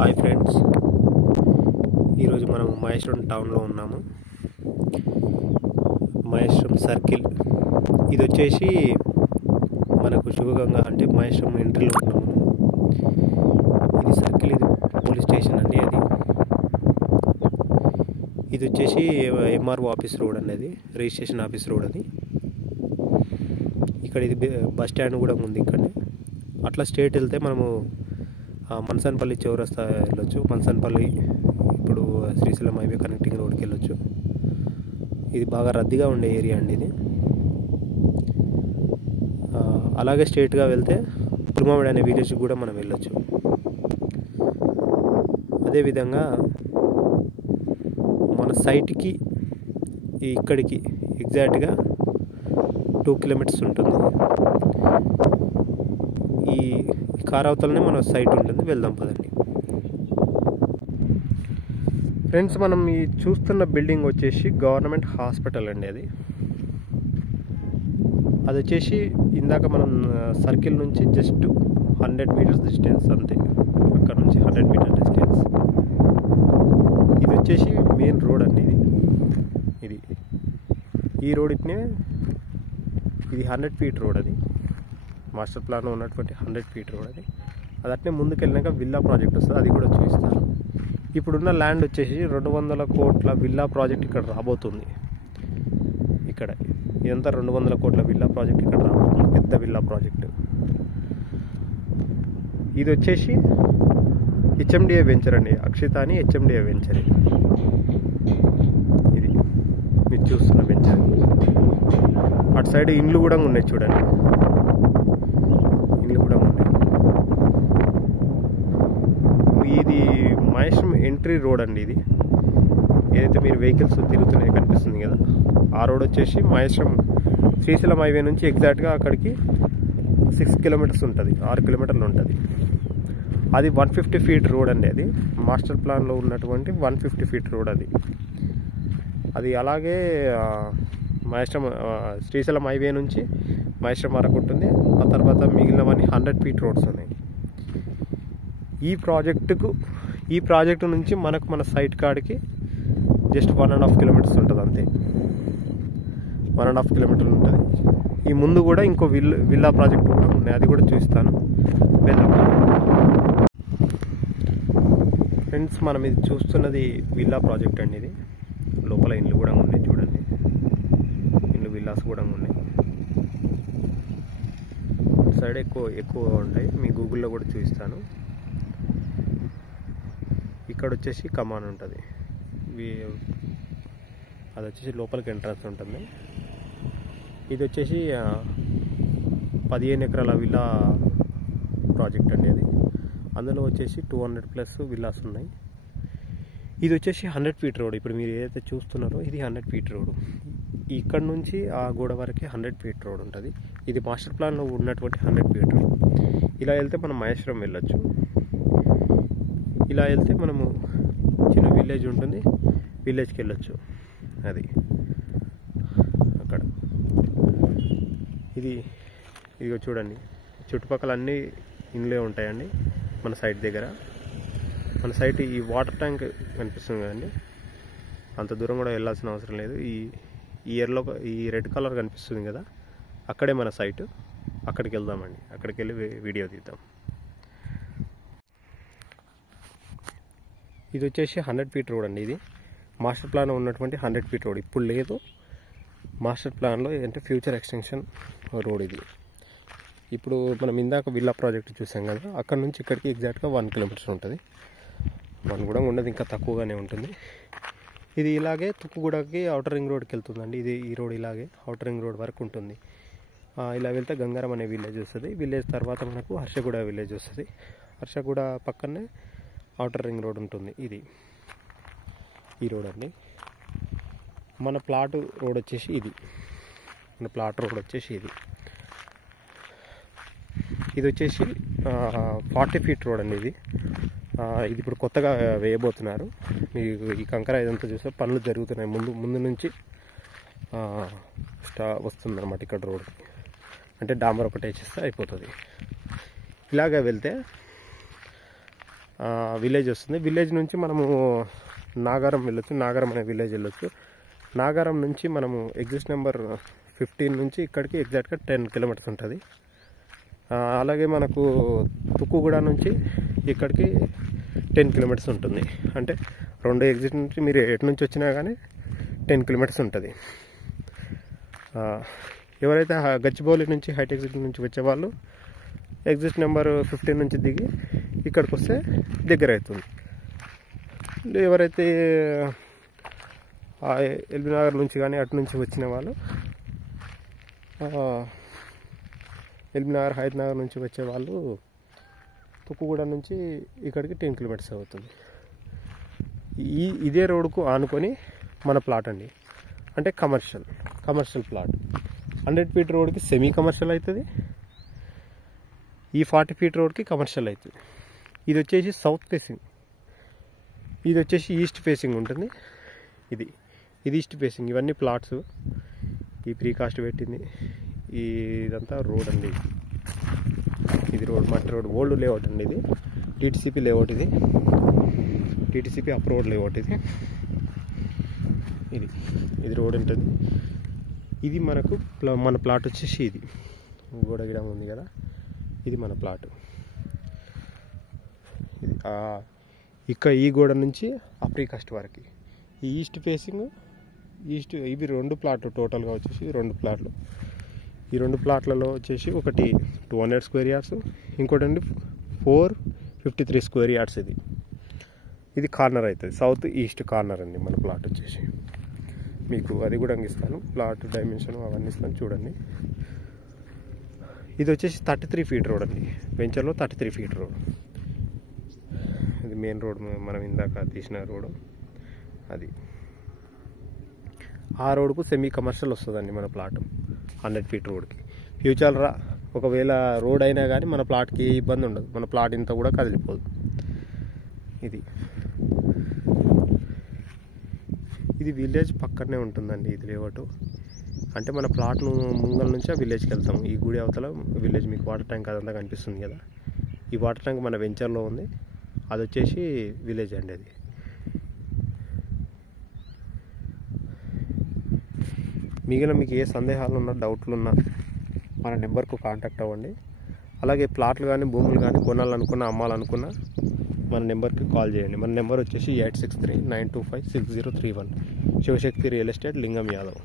Hi friends, ఈరోజు మనం మహేశ్వరం టౌన్లో ఉన్నాము. మహేశ్వరం సర్కిల్ ఇది వచ్చేసి మనకు శివగంగా అంటే మహేశ్వరం ఎంట్రీలో ఉన్నాము. ఇది సర్కిల్, ఇది పోలీస్ స్టేషన్ అండి. ఇది వచ్చేసి ఎంఆర్ఓ ఆఫీస్ రోడ్ అనేది, రిజిస్ట్రేషన్ ఆఫీస్ రోడ్ అది. ఇక్కడ ఇది బస్ స్టాండ్ కూడా ఉంది. ఇక్కడ అట్లా స్ట్రేట్ వెళ్తే మనము మన్సన్పల్లి చౌరస్తా వెళ్ళొచ్చు. మన్సన్పల్లి ఇప్పుడు శ్రీశైలం హైవే కనెక్టింగ్ రోడ్కి వెళ్ళొచ్చు. ఇది బాగా రద్దీగా ఉండే ఏరియా అండి ఇది. అలాగే స్ట్రేట్గా వెళ్తే పులిమామిడి అనే విలేజ్కి కూడా మనం వెళ్ళొచ్చు. అదేవిధంగా మన సైట్కి ఇక్కడికి ఎగ్జాక్ట్గా 2 కిలోమీటర్స్ ఉంటుంది. ఈ కార్ అవతలనే మన సైట్ ఉంటుంది. వెళ్దాం పదండి ఫ్రెండ్స్. మనం ఈ చూస్తున్న బిల్డింగ్ వచ్చేసి గవర్నమెంట్ హాస్పిటల్ అండి. అది వచ్చేసి ఇందాక మనం సర్కిల్ నుంచి జస్ట్ 100 మీటర్స్ డిస్టెన్స్ అంతే. అక్కడ నుంచి 100 మీటర్ డిస్టెన్స్. ఇది వచ్చేసి మెయిన్ రోడ్ అండి. ఇది ఈ రోడ్ ఇది 100 ఫీట్ రోడ్. అది మాస్టర్ ప్లాన్లో ఉన్నటువంటి 100 ఫీట్ రోడ్ అది. అట్నే ముందుకు వెళ్ళినాక విల్లా ప్రాజెక్ట్ వస్తుంది, అది కూడా చూపిస్తాను. ఇప్పుడున్న ల్యాండ్ వచ్చేసి 200 కోట్ల విల్లా ప్రాజెక్ట్ ఇక్కడ రాబోతుంది. ఇక్కడ ఇదంతా 200 కోట్ల విల్లా ప్రాజెక్ట్ ఇక్కడ రాబోతుంది. పెద్ద విల్లా ప్రాజెక్టు. ఇది వచ్చేసి హెచ్ఎండిఏ వెంచర్ అండి. అక్షిత అని హెచ్ఎండిఏ వెంచర్. ఇది మీరు చూస్తున్న వెంచర్. అటు సైడ్ ఇండ్లు కూడా ఉన్నాయి చూడండి. ఇండ్లు కూడా ఉన్నాయి. ఇది మహేశ్వరం ఎంట్రీ రోడ్ అండి. ఇది ఏదైతే మీరు వెహికల్స్ తిరుగుతున్నాయి కనిపిస్తుంది కదా, ఆ రోడ్ వచ్చేసి మహేశ్వరం శ్రీశైలం హైవే నుంచి ఎగ్జాక్ట్గా అక్కడికి 6 కిలోమీటర్స్ ఉంటుంది, 6 కిలోమీటర్లు ఉంటుంది. అది 150 ఫీట్ రోడ్ అండి. అది మాస్టర్ ప్లాన్లో ఉన్నటువంటి 150 ఫీట్ రోడ్ అది అలాగే మహేశ్వరం శ్రీశైలం హైవే నుంచి మహేశ్వరం వరకు ఉంటుంది. ఆ తర్వాత మిగిలినవన్నీ 100 ఫీట్ రోడ్స్ ఉన్నాయి. ఈ ప్రాజెక్టు నుంచి మన సైట్ కాడికి జస్ట్ 1.5 కిలోమీటర్స్ ఉంటుంది అంతే. 1.5 కిలోమీటర్లు ఉంటుంది. ఈ ముందు కూడా ఇంకో విల్లా ప్రాజెక్టు కూడా ఉన్నాయి, అది కూడా చూపిస్తాను. ఫ్రెండ్స్, మనం ఇది చూస్తున్నది విల్లా ప్రాజెక్ట్ అండి. ఇది లోపల ఇండ్లు కూడా ఉన్నాయి చూడండి. ఇండ్లు విల్లాస్ కూడా ఉన్నాయి. సైడ్ ఎక్కువ ఉంటాయి, మీ గూగుల్లో కూడా చూపిస్తాను. ఇక్కడ వచ్చేసి కమాన్ ఉంటుంది. అది వచ్చేసి లోపలికి ఎంట్రన్స్ ఉంటుంది. ఇది వచ్చేసి 15 ఎకరాల విల్లా ప్రాజెక్ట్ అండి. అది అందులో వచ్చేసి 200+ విల్లాస్ ఉన్నాయి. ఇది వచ్చేసి 100 ఫీట్ రోడ్. ఇప్పుడు మీరు ఏదైతే చూస్తున్నారో ఇది 100 ఫీట్ రోడ్. ఇక్కడ నుంచి ఆ గోడ వరకు 100 ఫీట్ రోడ్ ఉంటుంది. ఇది మాస్టర్ ప్లాన్లో ఉన్నటువంటి 100 ఫీట్ రోడ్. ఇలా వెళ్తే మనం మహేశ్వరం వెళ్ళొచ్చు. ఇలా వెళ్తే మనము చిన్న విలేజ్ ఉంటుంది, విలేజ్కి వెళ్ళొచ్చు. అది అక్కడ ఇదిగో చూడండి. చుట్టుపక్కల అన్నీ ఇండ్లే ఉంటాయండి మన సైట్ దగ్గర. మన సైట్ ఈ వాటర్ ట్యాంక్ కనిపిస్తుంది కదండి, అంత దూరం కూడా వెళ్ళాల్సిన అవసరం లేదు. ఈ రెడ్ కలర్ కనిపిస్తుంది కదా, అక్కడే మన సైట్. అక్కడికి వెళ్దామండి. అక్కడికి వెళ్ళి వీడియో తీద్దాం. ఇది వచ్చేసి 100 ఫీట్ రోడ్ అండి. ఇది మాస్టర్ ప్లాన్లో ఉన్నటువంటి 100 ఫీట్ రోడ్. ఇప్పుడు లేదు, మాస్టర్ ప్లాన్లో అంటే ఫ్యూచర్ ఎక్స్టెన్షన్ రోడ్ ఇది. ఇప్పుడు మనం ఇందాక విల్లా ప్రాజెక్ట్ చూసాం కదా, అక్కడ నుంచి ఇక్కడికి ఎగ్జాక్ట్గా 1 కిలోమీటర్స్ ఉంటుంది. 1 కూడా ఉండదు, ఇంకా తక్కువగానే ఉంటుంది. ఇది ఇలాగే తుక్కుగూడకి ఔటర్ రింగ్ రోడ్కి వెళ్తుందండి. ఈ రోడ్ ఇలాగే ఔటర్ రింగ్ రోడ్ వరకు ఉంటుంది. ఇలా వెళ్తే గంగారం అనే విలేజ్ వస్తుంది. విలేజ్ తర్వాత మనకు హర్షగూడ విలేజ్ వస్తుంది. హర్షగూడ పక్కనే ఔటర్ రింగ్ రోడ్ ఉంటుంది. ఈ రోడ్ అండి. మన ప్లాట్ రోడ్ వచ్చేసి ఇది. ఇది వచ్చేసి 40 ఫీట్ రోడ్ అండి. ఇది ఇప్పుడు కొత్తగా వేయబోతున్నారు. మీకు ఈ కంకర ఇదంతా చూస్తే పనులు జరుగుతున్నాయి. ముందు నుంచి వస్తుందన్నమాట ఇక్కడ రోడ్. అంటే డాంబర్ ఒకటి వేసేస్తే అయిపోతుంది. ఇలాగే వెళ్తే విలేజ్ వస్తుంది. విలేజ్ నుంచి మనము నాగారం వెళ్ళొచ్చు, నాగారం అనే విలేజ్ వెళ్ళొచ్చు. నాగారం నుంచి మనము ఎగ్జిట్ నెంబర్ 15 నుంచి ఇక్కడికి ఎగ్జాక్ట్గా 10 కిలోమీటర్స్ ఉంటుంది. అలాగే మనకు తుక్కుగూడ నుంచి ఇక్కడికి 10 కిలోమీటర్స్ ఉంటుంది. అంటే 2 ఎగ్జిట్ నుంచి మీరు ఎటు నుంచి వచ్చినా కానీ 10 కిలోమీటర్స్ ఉంటుంది. ఎవరైతే గచ్చిబౌలి నుంచి హైట్ ఎగ్జిట్ నుంచి వచ్చేవాళ్ళు ఎగ్జిట్ నెంబర్ 15 నుంచి దిగి ఇక్కడికి వస్తే దగ్గర అవుతుంది. ఎవరైతే ఎల్బీ నగర్ నుంచి కానీ అటు నుంచి వచ్చిన వాళ్ళు ఎల్బీ నగర్, హైద్ నగర్ నుంచి వచ్చే వాళ్ళు తుక్కుగూడ నుంచి ఇక్కడికి 10 కిలోమీటర్స్ అవుతుంది. ఇదే రోడ్డుకు ఆనుకొని మన ప్లాట్ అండి. అంటే కమర్షియల్ ప్లాట్. 100 ఫీట్ రోడ్కి సెమీ కమర్షియల్ అవుతుంది, ఈ 40 ఫీట్ రోడ్కి కమర్షియల్ అవుతుంది. ఇది వచ్చేసి సౌత్ ఫేసింగ్, ఇది వచ్చేసి ఈస్ట్ ఫేసింగ్ ఉంటుంది. ఇది ఈస్ట్ ఫేసింగ్. ఇవన్నీ ప్లాట్స్. ఈ ప్రీకాస్ట్ పెట్టింది ఇదంతా రోడ్ అండి. ఇది రోడ్, మట్టి రోడ్, ఓల్డ్ లేఅవుట్ అండి. ఇది టీటీసీపీ లేఅవుట్, ఇది టీటీసీపీ అప్రూవ్డ్ లేఅవుట్. ఇది రోడ్ ఉంటుంది. ఇది మనకు మన ప్లాట్ వచ్చేసి ఇది గోడ గిడం ఉంది కదా, ఇది మన ప్లాట్. ఇది ఇక్కడ ఈ గోడ నుంచి ఆ ప్రీకాస్ట్ వరకు ఈ ఈస్ట్ ఫేసింగ్ ఇవి 2 ప్లాట్లు టోటల్గా వచ్చేసి 2 ప్లాట్లు. ఈ 2 ప్లాట్లలో వచ్చేసి ఒకటి 200 స్క్వేర్ యార్డ్స్, ఇంకోటి అండి 453 స్క్వేర్ యార్డ్స్. ఇది కార్నర్ అవుతుంది, సౌత్ ఈస్ట్ కార్నర్ అండి మన ప్లాట్ వచ్చేసి. మీకు అది కూడా ఇస్తాను, ప్లాట్ డైమెన్షన్ అవన్నీ ఇస్తాను చూడండి. ఇది వచ్చేసి 33 ఫీట్ రోడ్ అండి. వెంచర్లో 33 ఫీట్ రోడ్. ఇది మెయిన్ రోడ్, మనం ఇందాక తీసిన రోడ్. అది ఆ రోడ్కు సెమీ కమర్షియల్ వస్తుందండి మన ప్లాట్ 100 ఫీట్ రోడ్కి. ఫ్యూచర్ ఒకవేళ రోడ్ అయినా కానీ మన ప్లాట్కి ఏ ఇబ్బంది ఉండదు, మన ప్లాట్ ఇంత కూడా కదిలిపోదు. ఇది విలేజ్ పక్కనే ఉంటుందండి. ఇది లేవటు అంటే మన ప్లాట్ను ముంగల్ నుంచి ఆ విలేజ్కి వెళ్తాము. ఈ గుడి అవతల విలేజ్, మీకు వాటర్ ట్యాంక్ అదంతా కనిపిస్తుంది కదా, ఈ వాటర్ ట్యాంక్ మన వెంచర్లో ఉంది. అది వచ్చేసి విలేజ్ అండి. అది మిగిలిన మీకు ఏ సందేహాలు ఉన్నా, డౌట్లు ఉన్నా మన నెంబర్కు కాంటాక్ట్ అవ్వండి. అలాగే ప్లాట్లు కానీ భూములు కానీ కొనాలనుకున్నా, అమ్మాలనుకున్నా మన నెంబర్కి కాల్ చేయండి. మన నెంబర్ వచ్చేసి 8639256031. శివశక్తి రియల్ ఎస్టేట్, లింగం యాదవ్.